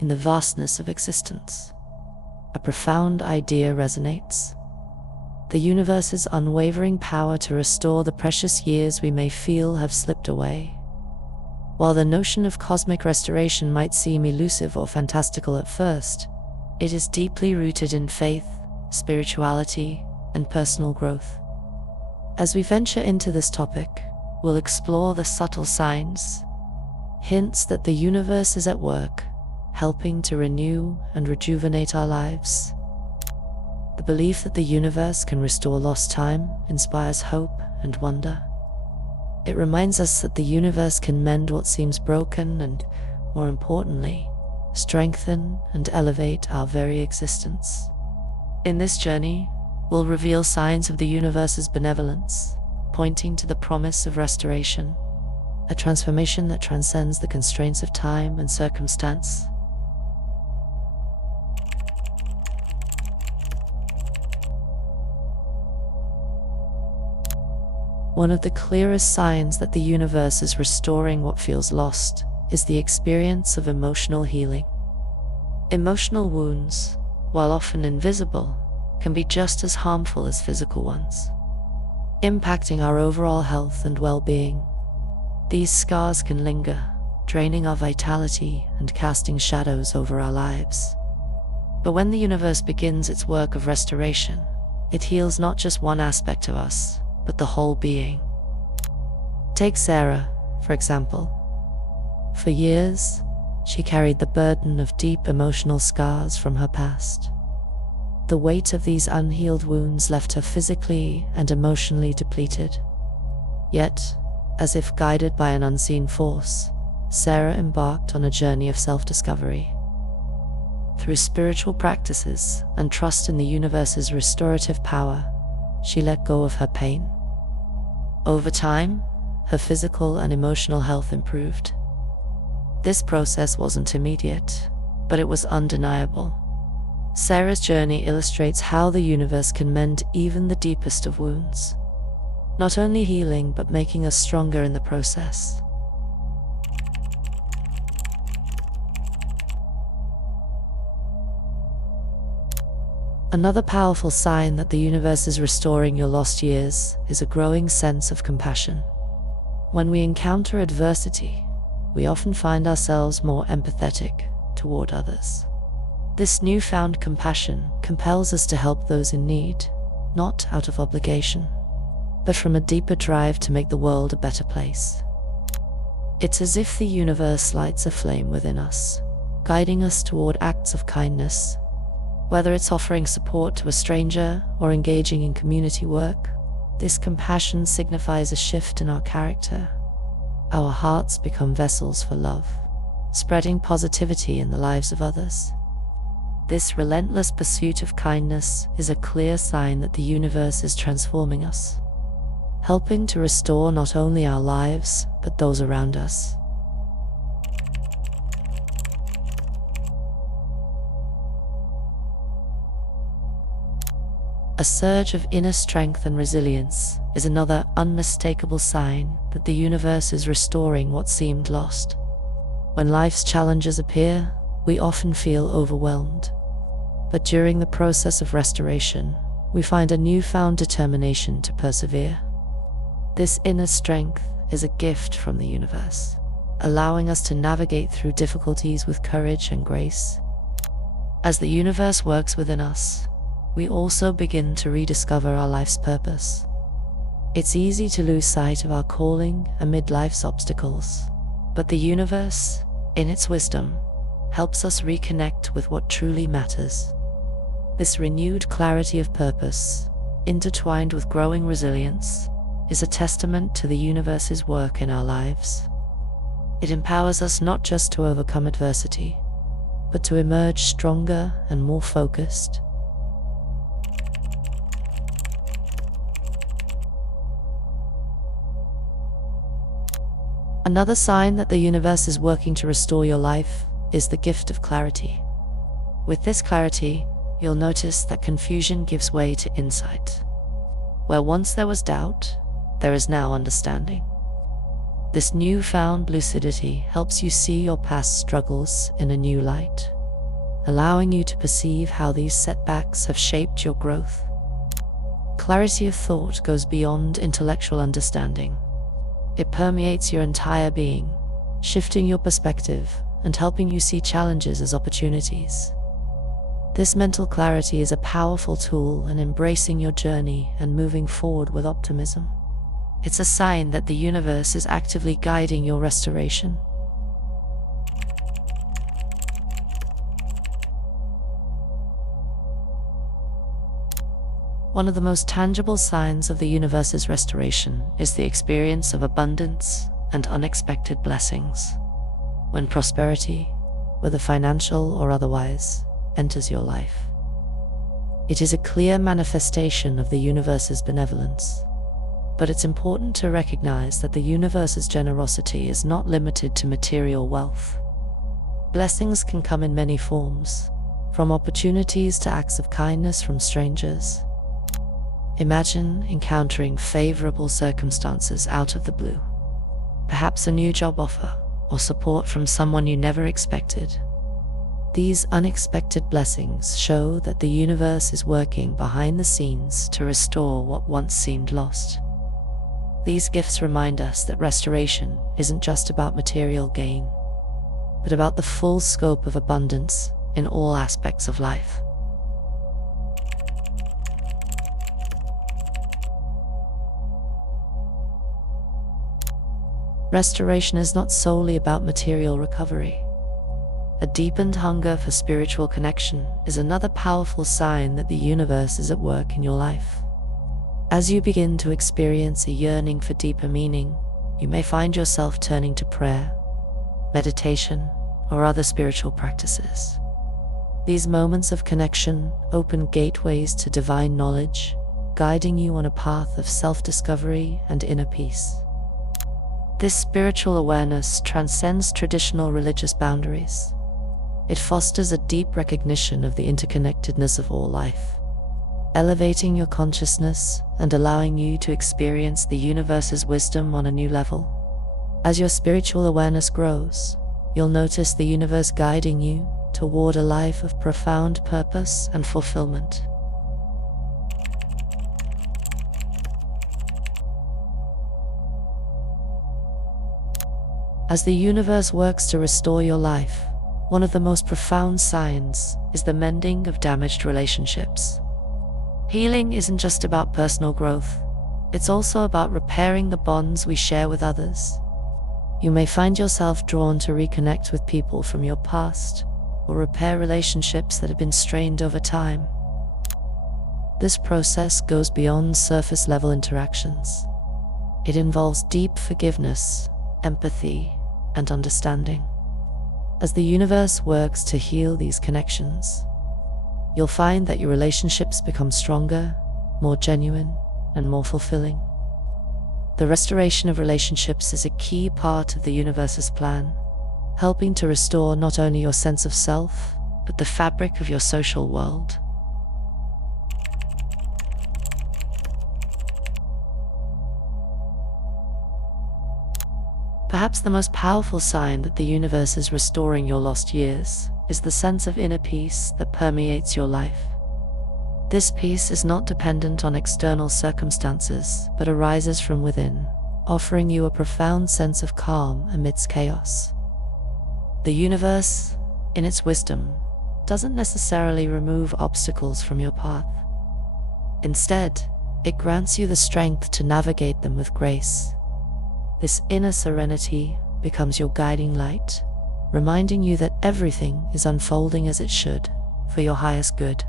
in the vastness of existence. A profound idea resonates: the universe's unwavering power to restore the precious years we may feel have slipped away. While the notion of cosmic restoration might seem elusive or fantastical at first, it is deeply rooted in faith, spirituality, and personal growth. As we venture into this topic, we'll explore the subtle signs, hints that the universe is at work, helping to renew and rejuvenate our lives. The belief that the universe can restore lost time inspires hope and wonder. It reminds us that the universe can mend what seems broken and, more importantly, strengthen and elevate our very existence. In this journey, we'll reveal signs of the universe's benevolence, pointing to the promise of restoration, a transformation that transcends the constraints of time and circumstance. One of the clearest signs that the universe is restoring what feels lost is the experience of emotional healing. Emotional wounds, while often invisible, can be just as harmful as physical ones, impacting our overall health and well-being. These scars can linger, draining our vitality and casting shadows over our lives. But when the universe begins its work of restoration, it heals not just one aspect of us, but the whole being. Take Sarah, for example. For years, she carried the burden of deep emotional scars from her past. The weight of these unhealed wounds left her physically and emotionally depleted. Yet, as if guided by an unseen force, Sarah embarked on a journey of self-discovery. Through spiritual practices and trust in the universe's restorative power, she let go of her pain. Over time, her physical and emotional health improved. This process wasn't immediate, but it was undeniable. Sarah's journey illustrates how the universe can mend even the deepest of wounds, not only healing but making us stronger in the process. Another powerful sign that the universe is restoring your lost years is a growing sense of compassion. When we encounter adversity, we often find ourselves more empathetic toward others. This newfound compassion compels us to help those in need, not out of obligation, but from a deeper drive to make the world a better place. It's as if the universe lights a flame within us, guiding us toward acts of kindness. Whether it's offering support to a stranger or engaging in community work, this compassion signifies a shift in our character. Our hearts become vessels for love, spreading positivity in the lives of others. This relentless pursuit of kindness is a clear sign that the universe is transforming us, helping to restore not only our lives, but those around us. A surge of inner strength and resilience is another unmistakable sign that the universe is restoring what seemed lost. When life's challenges appear, we often feel overwhelmed. But during the process of restoration, we find a newfound determination to persevere. This inner strength is a gift from the universe, allowing us to navigate through difficulties with courage and grace. As the universe works within us, we also begin to rediscover our life's purpose. It's easy to lose sight of our calling amid life's obstacles, but the universe, in its wisdom, helps us reconnect with what truly matters. This renewed clarity of purpose, intertwined with growing resilience, is a testament to the universe's work in our lives. It empowers us not just to overcome adversity, but to emerge stronger and more focused. Another sign that the universe is working to restore your life is the gift of clarity. With this clarity, you'll notice that confusion gives way to insight. Where once there was doubt, there is now understanding. This newfound lucidity helps you see your past struggles in a new light, allowing you to perceive how these setbacks have shaped your growth. Clarity of thought goes beyond intellectual understanding. It permeates your entire being, shifting your perspective and helping you see challenges as opportunities. This mental clarity is a powerful tool in embracing your journey and moving forward with optimism. It's a sign that the universe is actively guiding your restoration. One of the most tangible signs of the universe's restoration is the experience of abundance and unexpected blessings. When prosperity, whether financial or otherwise, enters your life, it is a clear manifestation of the universe's benevolence. But it's important to recognize that the universe's generosity is not limited to material wealth. Blessings can come in many forms, from opportunities to acts of kindness from strangers. Imagine encountering favorable circumstances out of the blue, perhaps a new job offer or support from someone you never expected. These unexpected blessings show that the universe is working behind the scenes to restore what once seemed lost. These gifts remind us that restoration isn't just about material gain, but about the full scope of abundance in all aspects of life. Restoration is not solely about material recovery. A deepened hunger for spiritual connection is another powerful sign that the universe is at work in your life. As you begin to experience a yearning for deeper meaning, you may find yourself turning to prayer, meditation, or other spiritual practices. These moments of connection open gateways to divine knowledge, guiding you on a path of self-discovery and inner peace. This spiritual awareness transcends traditional religious boundaries. It fosters a deep recognition of the interconnectedness of all life, elevating your consciousness and allowing you to experience the universe's wisdom on a new level. As your spiritual awareness grows, you'll notice the universe guiding you toward a life of profound purpose and fulfillment. As the universe works to restore your life, one of the most profound signs is the mending of damaged relationships. Healing isn't just about personal growth, it's also about repairing the bonds we share with others. You may find yourself drawn to reconnect with people from your past, or repair relationships that have been strained over time. This process goes beyond surface-level interactions. It involves deep forgiveness, empathy, and understanding. As the universe works to heal these connections, you'll find that your relationships become stronger, more genuine, and more fulfilling. The restoration of relationships is a key part of the universe's plan, helping to restore not only your sense of self, but the fabric of your social world. Perhaps the most powerful sign that the universe is restoring your lost years is the sense of inner peace that permeates your life. This peace is not dependent on external circumstances, but arises from within, offering you a profound sense of calm amidst chaos. The universe, in its wisdom, doesn't necessarily remove obstacles from your path. Instead, it grants you the strength to navigate them with grace. This inner serenity becomes your guiding light, reminding you that everything is unfolding as it should, for your highest good.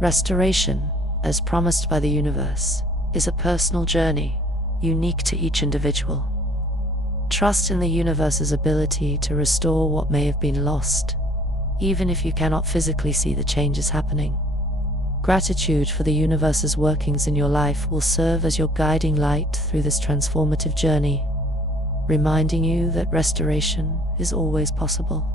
Restoration, as promised by the universe, is a personal journey, unique to each individual. Trust in the universe's ability to restore what may have been lost, even if you cannot physically see the changes happening. Gratitude for the universe's workings in your life will serve as your guiding light through this transformative journey, reminding you that restoration is always possible.